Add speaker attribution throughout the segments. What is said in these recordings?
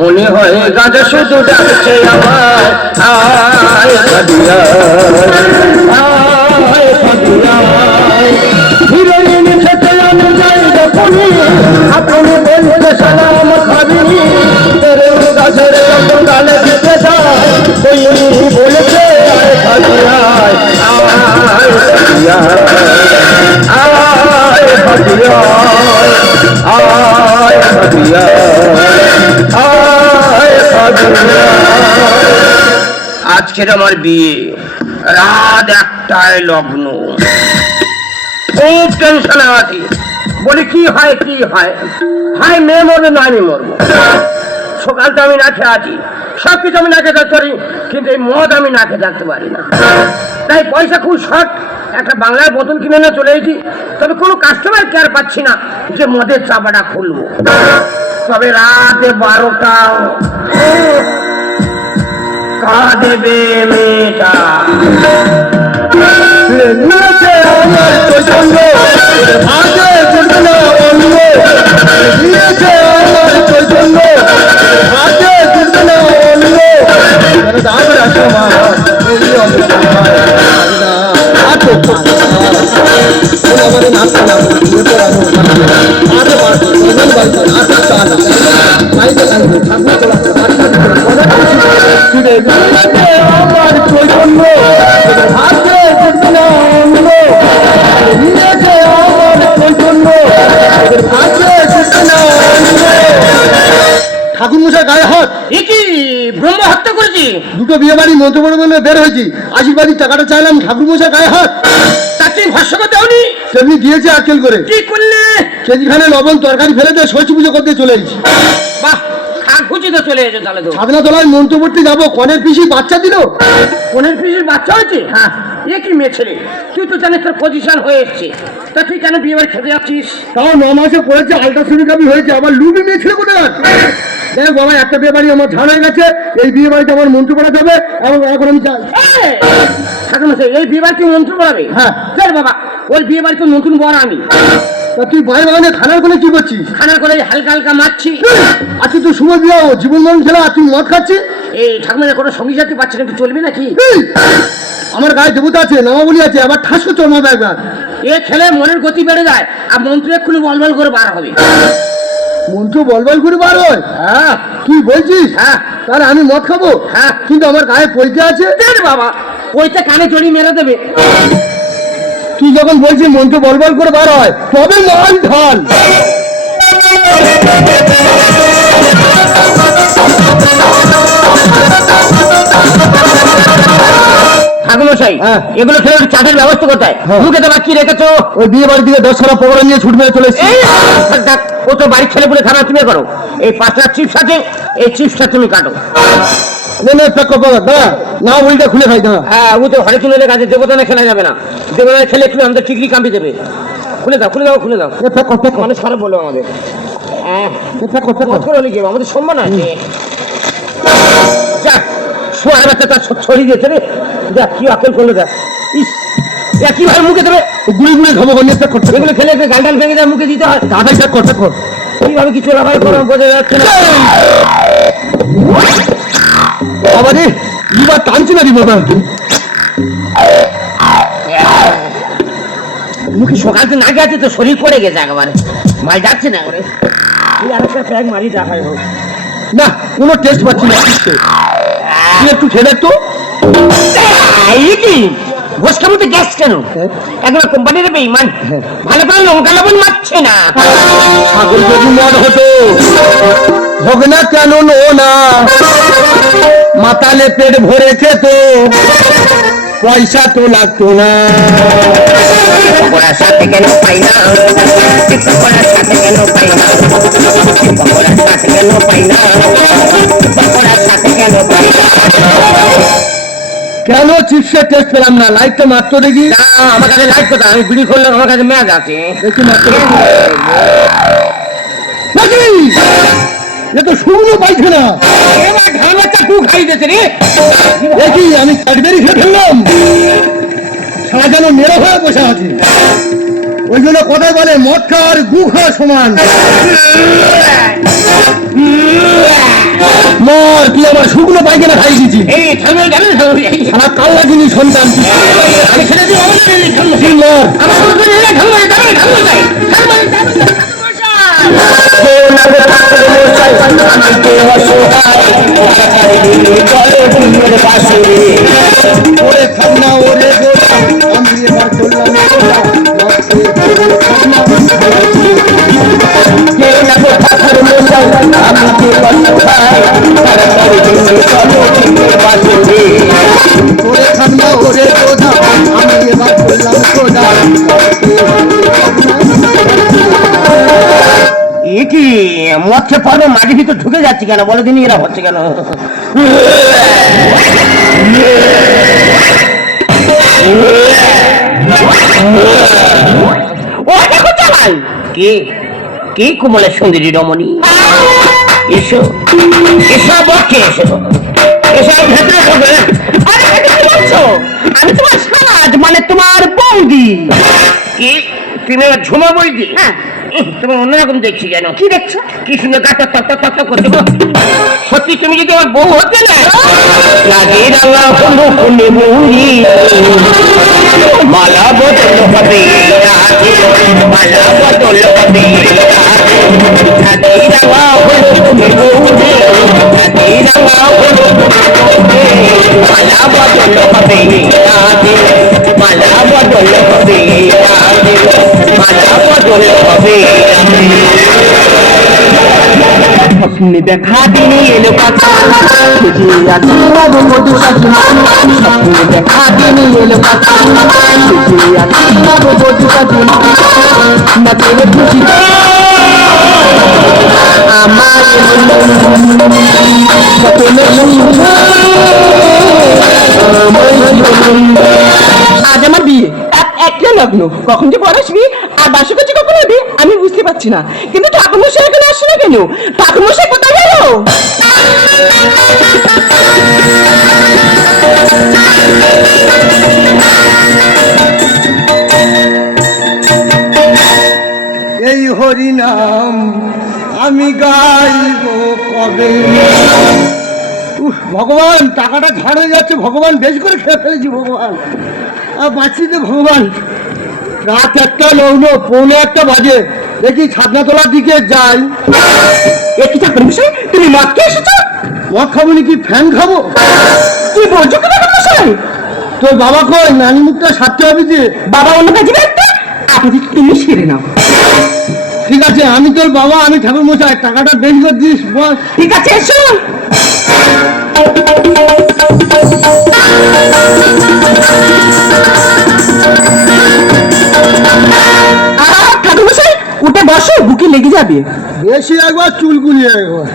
Speaker 1: মনে হয় গাঁজা শুধু ডাকছে আমায়, আয় ভাবিয়া আয় ভাবিয়া হিরোইন খেতে আমি যাই যখনই আপনি বলতে সালাম খাবি। তেরে গাছের গালে দিতে যায় বলেছে, আয় ভাবিয়া আয় আজকের আমার বিয়ে। রাত একটায় লগ্ন। খুব টেনশনে আছি। বলি, কি হয় কি হয়? হয় মেয়ে মরবে না আমি মরবো। সকালটা আমি না খেয়ে আছি। সব কিছু আমি না খেয়ে থাকতে পারি, কিন্তু এই মদ আমি না খেয়ে থাকতে পারি না। তাই পয়সা খুব শর্ট। একটা বাংলার বোতল কিনে না চলে এসেছি। তবে কোনো কাস্টমার কেয়ার পাচ্ছি না যে মদের চাপাটা খুলবো। তবে রাতে বারোটা। কাঁদবে মেয়েটা নিয়েছে আমার প্রচণ্ড আগে করবে না অন্য নিয়েছে আমার প্রচণ্ড আগে করবে না অন্য দাদা সমাজ এই আমার
Speaker 2: বিয়ে বাড়ি মন্ত্রপড়ে বলে বের হয়েছি। আশীর্বাদী টাকাটা চাইলাম ঠাকুর মশা গায়ে হাত।
Speaker 1: তাকে তুমি ভাষ্য করতে হনি
Speaker 2: সেমনি দিয়েছে আকেল করে।
Speaker 1: কি করলে?
Speaker 2: সেখানে লবণ তরকারি ফেলে দিয়ে ষষ্ঠী পুজো করতে চলে এসেছি।
Speaker 1: বাহ খুঁজি তো চলে এসে তাহলে তো।
Speaker 2: সাধনা তলায় মন্ত্র পড়তে যাব কনের পিসি বাচ্চা দিল?
Speaker 1: কোনের পিসির বাচ্চা হয়েছে? হ্যাঁ এ কি মেয়ে ছেলে তুই তো জানিস তোর পজিশন হয়ে এসছে। তা তুই কেন বিয়ে খেতে যাচ্ছিস?
Speaker 2: তাও ন মাসে পড়েছে আলট্রাসোনিকামি হয়েছে আবার লুবি মেয়ে ছেলে কোথায় দেখ বাবা একটা বিয়ে বাড়ি আমার ঝাড় হয়ে গেছে এই বিয়ে বাড়িতে আমার মন্ত্র পড়াতে হবে এবং এখন আমি চাই
Speaker 1: ঠাকুর এই বিয়ে বাড়িতে মন্ত্র পড়াবে?
Speaker 2: হ্যাঁ।
Speaker 1: চল বাবা ওই বিয়ে বাড়িতে নতুন বর আমি
Speaker 2: তুই বাগানে খানার কোলে কি করছিস?
Speaker 1: খানার করে হালকা হালকা মারছি।
Speaker 2: আজকে তুই শুভ জীবন মরণ আর তুই মদ খাচ্ছিস?
Speaker 1: এই কোনো সঙ্গী পাচ্ছে না একটু চলবি নাকি?
Speaker 2: আমার গায়ে দেবতা আছে নামাবলি আছে আবার ঠাস একবার।
Speaker 1: এ খেলে মনের গতি বেড়ে যায় আর মন্ত্র এক্ষুনি বলবল করে বার হবে।
Speaker 2: মন্ত্র বলবল করে বার হয়?
Speaker 1: হ্যাঁ।
Speaker 2: তুই বলছিস?
Speaker 1: হ্যাঁ।
Speaker 2: তাহলে আমি মদ খাব?
Speaker 1: হ্যাঁ।
Speaker 2: কিন্তু আমার গায়ে পৈতে আছে?
Speaker 1: বাবা ওইটা কানে চড়ি মেরে দেবে।
Speaker 2: তুই যখন বলছিস মন্ত্র বলবল করে বার হয় তবে মাল ঢাল।
Speaker 1: ঠাকুমশাই
Speaker 2: হ্যাঁ।
Speaker 1: এগুলো খেলে একটু চাটের ব্যবস্থা কোথায়?
Speaker 2: হ্যাঁ।
Speaker 1: মুখে তো বাকি রেখেছো।
Speaker 2: ওই বিয়ে বাড়ি থেকে দশ পকোড়া নিয়ে ছুট মেরে
Speaker 1: ও তো বাড়ির ছেলে পুলে খাবার তুমি করো। এই পাঁচটা চিপস আছে এই চিপসটা তুমি কাটো।
Speaker 2: নে নে দাঁড়া না উল্টা খুলে খাই দাঁড়া।
Speaker 1: হ্যাঁ ও তো হরে চুলে কাছে দেবতানে খেলা যাবে না। দেবতানে খেলে একটু আমাদের টিকলি কাম্পি দেবে। খুলে দাও খুলে দাও খুলে দাও। মানুষ খারাপ বলব আমাদের। হ্যাঁ? আমাদের সম্মান আছে। যা শোয়ার বাচ্চা ছড়িয়ে দিয়েছে রে। যা কি আকেল করল যা ইস এ মুখে দেবে?
Speaker 2: গুড়ি খাব নে প্যাক কর
Speaker 1: এগুলো খেলে একটা গাল ডাল ভেঙে যায় মুখে দিতে হয়।
Speaker 2: দাদা প্যাক কর প্যাক কর।
Speaker 1: কীভাবে কি চলাফাই করো বোঝা যাচ্ছে না।
Speaker 2: বাবা রে দুবার টানছি না রে বাবা।
Speaker 1: মুখে সকাল থেকে না গেছে তো শরীর পড়ে গেছে একেবারে। মাল যাচ্ছে না করে আরেকটা প্যাক মারি দেখাই
Speaker 2: না কোনো টেস্ট পাচ্ছি না তুই একটু খেয়ে তো।
Speaker 1: ঘোষকা গ্যাস কেন? একবার কোম্পানির বেইমান ভালো করে লঙ্কা লবণ মারছে না।
Speaker 2: ছাগল যদি হতো। হোক না কেন নো। না মাতালে পেট ভরে খেত পয়সা তো লাগতো না।
Speaker 1: সাথে কেন পাই না? সাথে কেন পাই না? সাথে কেন পাই না? সাথে কেন পাই না?
Speaker 2: কেন চিপসের টেস্ট পেলাম না? লাইটটা মাত্র দেখি।
Speaker 1: আমার কাছে লাইট কথা আমি বিড়ি করলে আমার কাছে ম্যাচ আছে।
Speaker 2: দেখি মাত্র। নাকি? এ তো শুকনো
Speaker 1: ঢামাটা কু খাই দিয়েছে রে।
Speaker 2: দেখি আমি ক্যাডবেরি খেয়ে ফেললাম? সারা যেন মেরে হয়ে বসে আছে। ওই জন্য কথায় বলে মদ খাওয়ার গু খাওয়া সমান। তুই আমার শুকনো পায়খানা খাই দিচ্ছি
Speaker 1: এই থামে গেল
Speaker 2: আমার কাল লাগিনি সন্তান। মর।
Speaker 1: আমার মরছে পর্ব মাটির ভিতর ঢুকে যাচ্ছে কেন? বলে দিনই এরা হচ্ছে কেন? ও দেখো চালাই কে? কে কোমলের সুন্দরী রমণী এসো। এসো বকে এসো। এসো ভেতরে ঢোকে আমি তোমার সাজ মানে তোমার বৌদি। কি? তুমি ঝুমা বৌদি? হ্যাঁ। তুমি অন্যরকম দেখছি কেন? কি দেখছ? কি সুন্দর গাছ তক তক তক করতে সত্যি তুমি যদি আমার বউ হতে না, লাগে রাঙা কোনো কোনে মুড়ি মালা বদল হবে মালা বদল হবে স্বপ্নে দেখা দিনে এলো মধু কাকিমা স্বপ্নে দেখা দিনে এলো
Speaker 3: আজ আমার বিয়ে এক- একটা লগ্ন কখন যে পর আসবি আর বাসে কাছে কখন হবে আমি বুঝতে পারছি না। কিন্তু ঠাকুরমশাই এখানে আসছে না কেন? ঠাকুরমশাই কোথায় গেল?
Speaker 2: এই হরিনাম আমি গাইব কবে? ভগবান, টাকাটা ঝাড় হয়ে যাচ্ছে। ভগবান, বেশ করে খেয়ে ফেলেছি ভগবান। আর বাঁচছি তো ভগবান। রাত একটা লগ্ন পৌনে একটা বাজে। দেখি ছাদনা তোলার দিকে যাই।
Speaker 3: এ কি ঠাকুরমশাই তুমি মদ খেয়ে এসেছ?
Speaker 2: মদ খাব নাকি ফ্যান খাব?
Speaker 3: কি বলছো কি ঠাকুরমশাই
Speaker 2: তোর বাবা কই? নানি মুখটা সারতে হবে যে।
Speaker 3: বাবা অন্য কাজে ব্যস্ত? আপাতত তুমি সেরে নাও।
Speaker 2: ঠিক আছে আমি তোর বাবা আমি ঠাকুর মশাই টাকাটা বেশ করে দিস বস।
Speaker 3: ঠিক আছে এসো আহ, বসো বুকে লেগে যাবে।
Speaker 2: বেশি একবার চুলকুলি একবার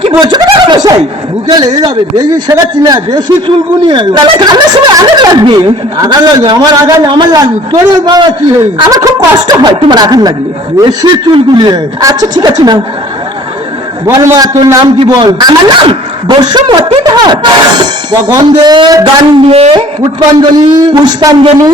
Speaker 3: কি বলছো কি ঠাকুরমশাই
Speaker 2: বুকে লেগে যাবে বেশি শেখাচ্ছি না বেশি চুলকুনি একবার
Speaker 3: তাহলে ঠান্ডার সময় আনন্দ লাগবে?
Speaker 2: আঘাত লাগবে আমার আঘাত আমার লাগবে। তোর বাবা কি হয়ে
Speaker 3: আমার খুব কষ্ট হয় তোমার আঘাত লাগলে।
Speaker 2: বেশি একবার।
Speaker 3: আচ্ছা ঠিক আছে না
Speaker 2: বল মা তোর নাম কি বল?
Speaker 3: আমার নাম বসুমতী ধর।
Speaker 2: গন্ধে
Speaker 3: গন্ধে।
Speaker 2: পুষ্পাঞ্জলি।
Speaker 3: পুষ্পাঞ্জলি।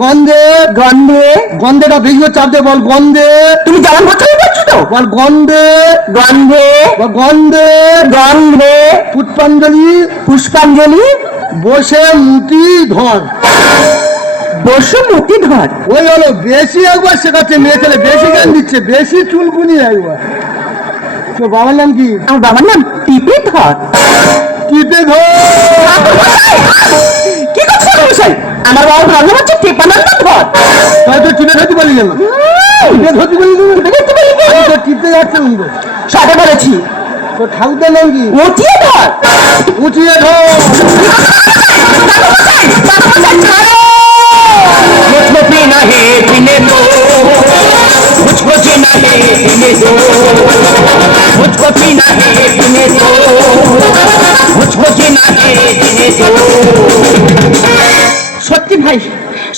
Speaker 2: গন্ধে
Speaker 3: গন্ধে।
Speaker 2: গন্ধেটা বেশি চাপ দে বল গন্ধে।
Speaker 3: তুমি যেমন বছরই করছ তো?
Speaker 2: বল গন্ধে।
Speaker 3: গন্ধে।
Speaker 2: গন্ধে।
Speaker 3: গন্ধে।
Speaker 2: পুষ্পাঞ্জলি।
Speaker 3: পুষ্পাঞ্জলি।
Speaker 2: বসে মুটি ধর।
Speaker 3: বসুমতী ধর।
Speaker 2: ওই হলো বেশি একবার শেখাচ্ছে মেয়ে ছেলে বেশি জ্ঞান দিচ্ছে বেশি চুলকুনি একবার। তোর বাবার নাম কি?
Speaker 3: আমার বাবার নাম কিপে ধর
Speaker 2: কিপে
Speaker 3: কি করছ মশাই আমার বাবার প্রবলেম হচ্ছে টিপানন্দ ধর
Speaker 2: তাই তো টিপে ধরতে বলি গেল। টিপে ধরতে বলি
Speaker 3: গেল। ধরতে বলি
Speaker 2: গেল। তো টিপে যাচ্ছে উঙ্গো
Speaker 3: সাথে বলেছি।
Speaker 2: তো ঠাকুরদা লঙ্গি
Speaker 3: উঠিয়ে ধর।
Speaker 2: উঠিয়ে ধর।
Speaker 1: দাদা মশাই দাদা মশাই ছাড়ো। মুখ মে না হে जीना है पीने दो मुझको पीना है पीने दो मुझको जीना है पीने दो
Speaker 3: সত্যি ভাই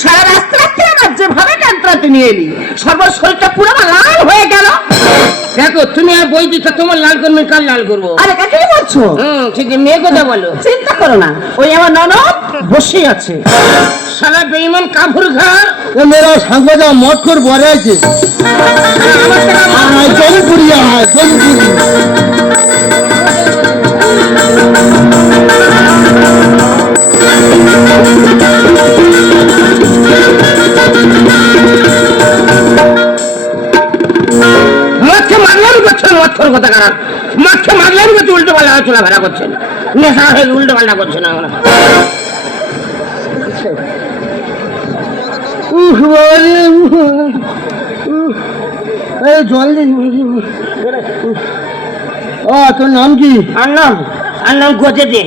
Speaker 3: সারা রাস্তা রাস্তা আমার যেভাবে কান্ত্রাতে নিয়ে এলি সর্ব শরীরটা পুরো আমার লাল হয়ে গেল
Speaker 1: দেখো তুমি আর বই দিচ্ছ তোমার লাল করবে কাল লাল করবো
Speaker 3: আরে কাকে বলছো
Speaker 1: হুম ঠিক আছে, মেয়ে কথা বলো
Speaker 3: চিন্তা করো না ওই আমার ননদ বসে আছে
Speaker 1: শালা বেঈমান কাফুর ঘর।
Speaker 2: এ মেরা সাংবাদা মত কর বরে আছে। আয় জলপুরি আয় জলপুরি
Speaker 1: মাঠে মারলেন করছেন মচ্ছর মাঠে মারলেন উল্টো পাল্টা করছেন নেশা হয়ে উল্টো পাল্টা করছেন আমরা
Speaker 2: জল ও তোর নাম কি?
Speaker 1: আর নাম আর নাম গোজে দে?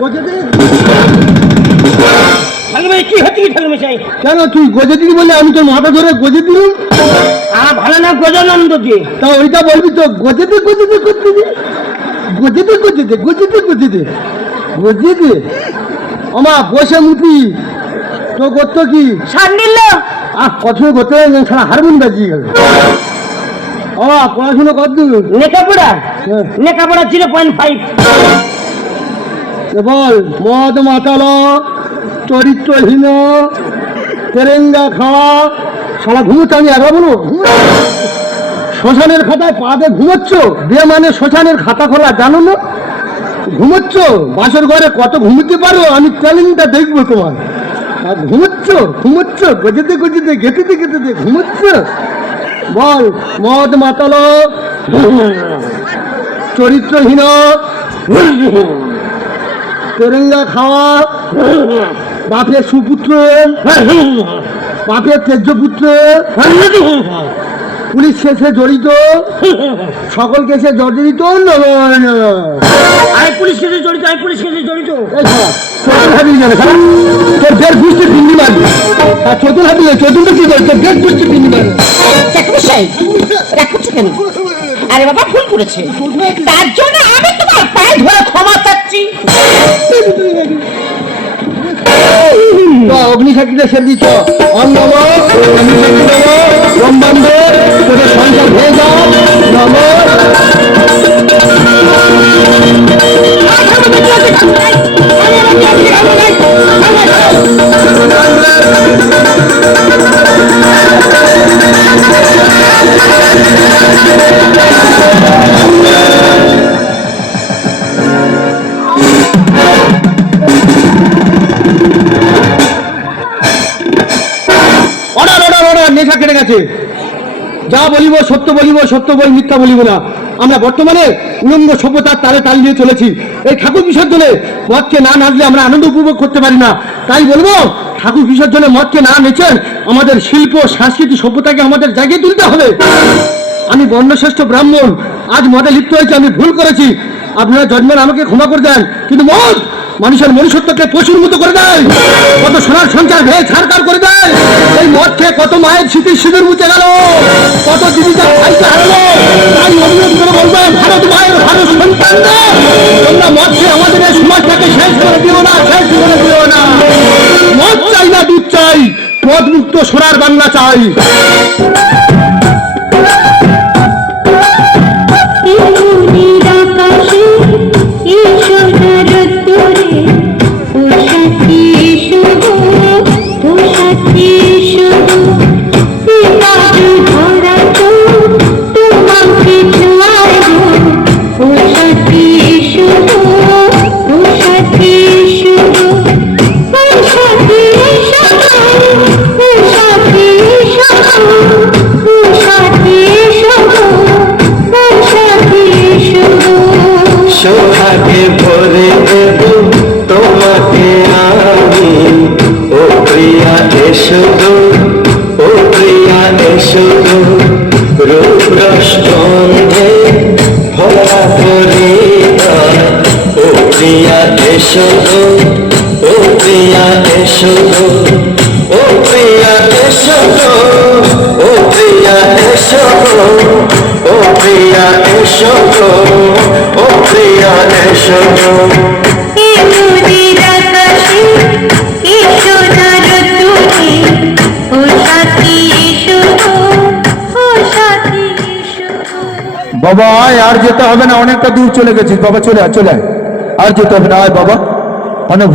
Speaker 2: গোজে
Speaker 1: কি
Speaker 2: বলে? আমি তোর মাথা ধরে গোজে দিলুম।
Speaker 1: ভালো না গোজালাম তো তুই
Speaker 2: তা ওইটা বলবি তো গোজে দে গোজে দে করতে দে। গোজে দে গোজে দে গোজে দে গোজে গোজে আমার বসে মুটি তো করতো কি?
Speaker 1: সান্ডিল্য
Speaker 2: আহ কত করতে ছাড়া হারমোন বাজিয়ে গেল। ও পড়াশুনো কত
Speaker 1: নেকাপড়া
Speaker 2: হ্যাঁ।
Speaker 1: Zero point five.
Speaker 2: বল মদ মাতালো চরিত্রহীন তেরেঙ্গা খাওয়া সারা ঘুমোচ্ছে আমি একা বলো শ্মশানের খাতায় পা দিয়ে ঘুমোচ্ছ? দিয়ে মানে শ্মশানের খাতা খোলা জানো না? ঘুমোচ্ছ? বাসর ঘরে কত ঘুমোতে পারো? আমি ট্যালেন্টটা দেখব তোমার। আর ঘুমোচ্ছ ঘুমোচ্ছ, গজেতে গজেতে গেতেতে গেতেতে ঘুমোচ্ছ। বল, মদ মাতাল, চরিত্রহীন, তেরেঙ্গা খাওয়া, বাপের সুপুত্র, বাপের তেজ্যপুত্র পুলিশ শেষে জড়িত? সকল কেসে জর্জরিত নয়, নয়।
Speaker 1: আমি পুলিশ কেসে জড়িত আমি পুলিশ কেসে জড়িত।
Speaker 2: তোর বের বুঝতে পিন্ডি মারবি। আর চতুর হাতিয়ে চতুর্থ কি করে? তোর বের বুঝতে পিন্ডি মারবি।
Speaker 3: কেন? আরে বাবা ভুল করেছে। তার জন্য আমি তোমার পায়ে ধরে ক্ষমা চাচ্ছি।
Speaker 2: অগ্নিশাকিটা সে দিত অন্ন অগ্নিশাকি তোদের হয়ে যাও গেছে যা বলিব সত্য বলিব, সত্য বই মিথ্যা বলিব না। আমরা বর্তমানে উলঙ্গ সভ্যতার তালে তাল দিয়ে চলেছি। এই ঠাকুর বিসর্জনে মদকে না নাচলে আমরা আনন্দ উপভোগ করতে পারি না। তাই বলব, ঠাকুর বিসর্জনে মদকে না নেচেন আমাদের শিল্প সংস্কৃতি সভ্যতাকে আমাদের জাগিয়ে তুলতে হবে। আমি বর্ণশ্রেষ্ঠ ব্রাহ্মণ, আজ মদে লিপ্ত হয়েছে, আমি ভুল করেছি। আপনারা জন্মের আমাকে ক্ষমা করে দেন, কিন্তু মদ মানুষের মনুষ্যত্বকে পশুর মতো করে দেয়। কত সোনার সঞ্চার ভেয়ে ছাড়কার করে দেয়। এই মদ খেয়ে কত মায়ের স্মৃতির সিঁদুর মুছে গেল। কত তার ভাইকে হারালো। তাই অনুরোধ করে বলব, ভারত মায়ের ভারত সন্তান তোমরা মদ খেয়ে আমাদের এই সমাজটাকে শেষ করে দিও না, শেষ করে দিও না। মদ চাই না, দুধ চাই। মদ মুক্ত সোনার বাংলা চাই।
Speaker 4: বাবা, আয়, আর যেতে হবে না, অনেকটা দূর চলে গেছিস। বাবা, চলে আয় চলে আয়। আর যেতে হবে না, আয় বাবা। অনেক